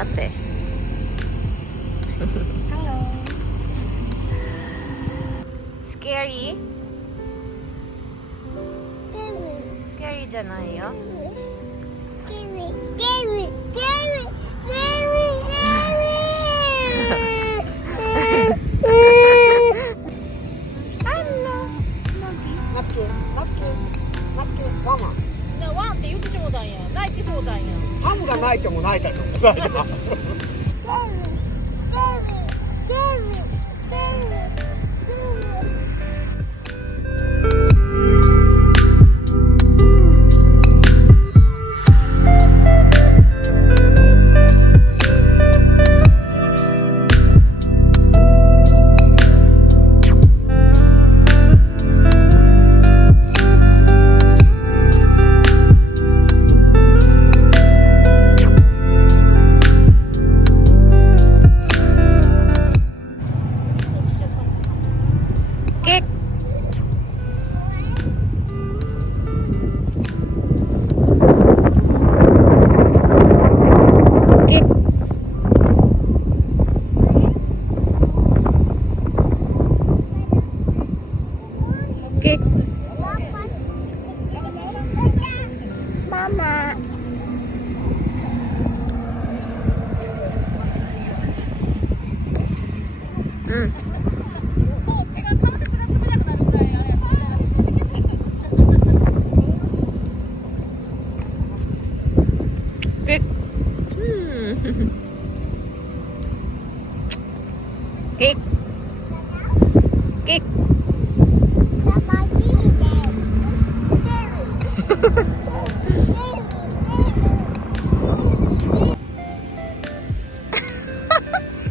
Ate. Hello. Scary? Scary じゃないよ。ワンって言ってしもたんや。泣いてしもたんや。サムが泣いても泣いたとこないな。Mama. Kick. Kick.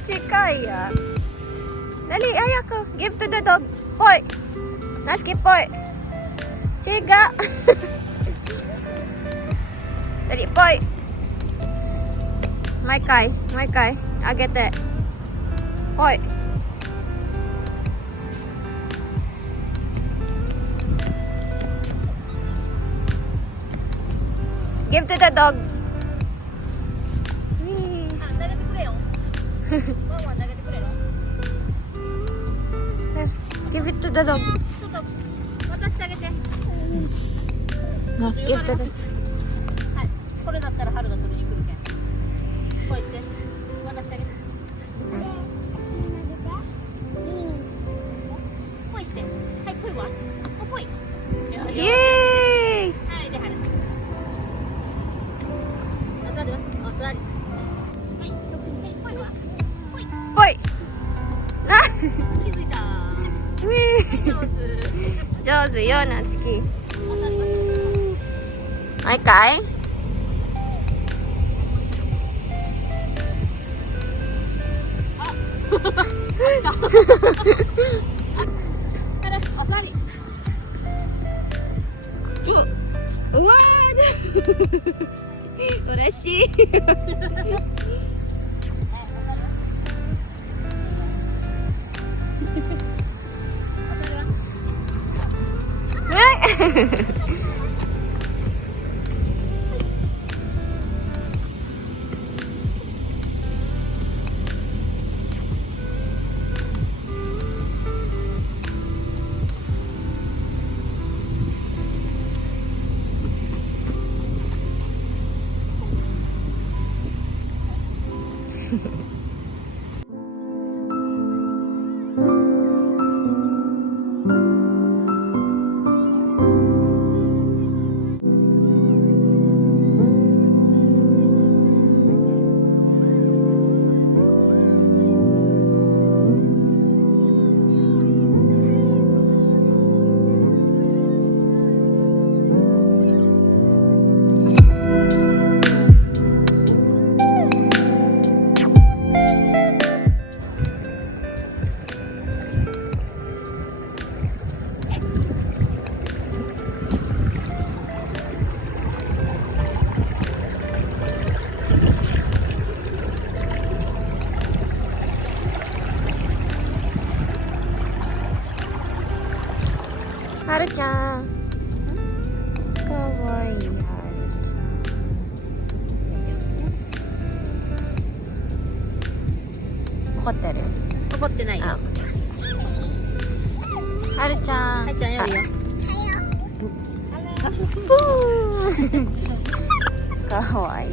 Cikay ya. Dali, ayak ko. Give to the dog. Poy. Natsuki, poy. Chiga. Dali, poy. Maikai. Maikai. Agete. Poy. Give to the dog. Give it to the dog. No, give to the dog. これだったら春が取りに来るけん。恋して。渡してあげて。恋して。はい、恋は？お、恋。イエーイ。はい、で春。お座りは？お座り。はい、恋は？恋。ぽい。な。気づいた。上手よ、なつき。もう一回。うわー嬉しい。はるちゃん。かわいいはるちゃん。怒ってる？怒ってないよ。あはるちゃん。はるちゃんやるよ。かわいい。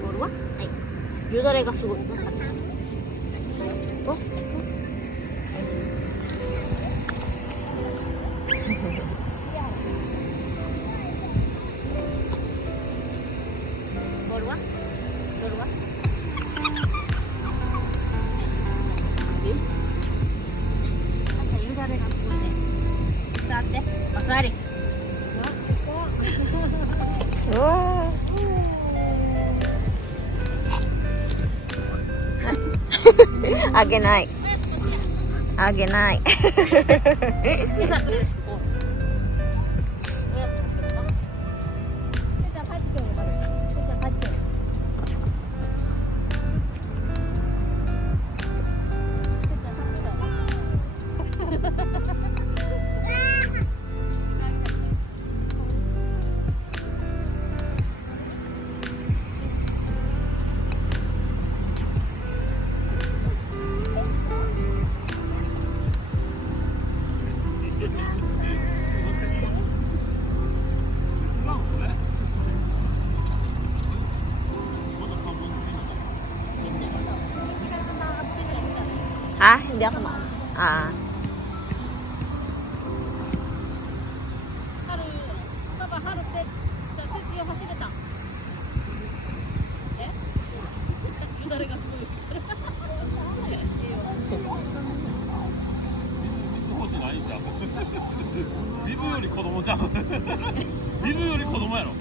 ボールは？はい。よだれがすごい。お。ボールは？ボールは？あちゃんよだれがすごいね。座って。お座り。うわあげない。あげない。Ah, hindi ako ma. Ah. パパ、春って、じゃあ、鉄よ走れた。え？よだれがすごい。欲しないじゃん。リブより子供じゃん。リブより子供やろ。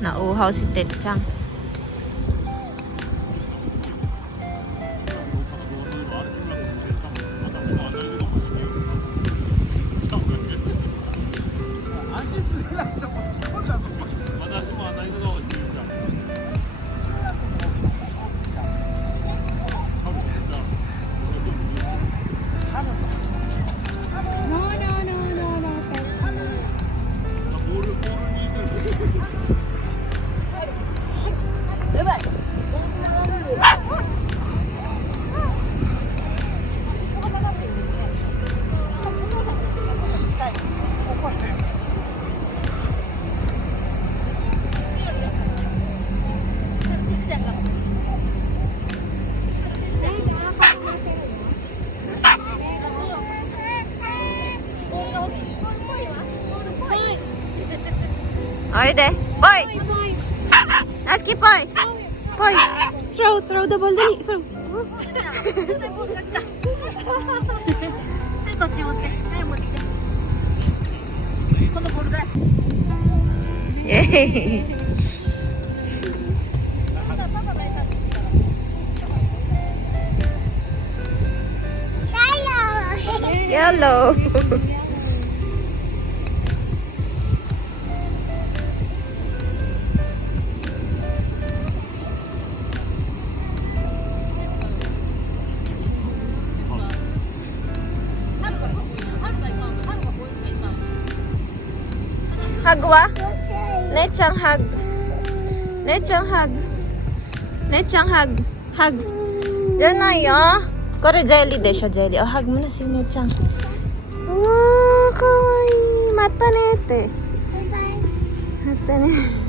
Nauuhaw si Tetchang. Are you there? Boy! Natsuki, boy! Boy! Throw the ball, dali! Throw! こっち持って。はい、持ってきて。このボールだ。イェーイ! Yellow! Hug wa? Nechang hug. Nechang hug. Nechang hug. Hug. じゃないよ。これジェリーでしょ、ジェリー。ハグもなしねちゃん。うわー、かわいい。またねって。またね。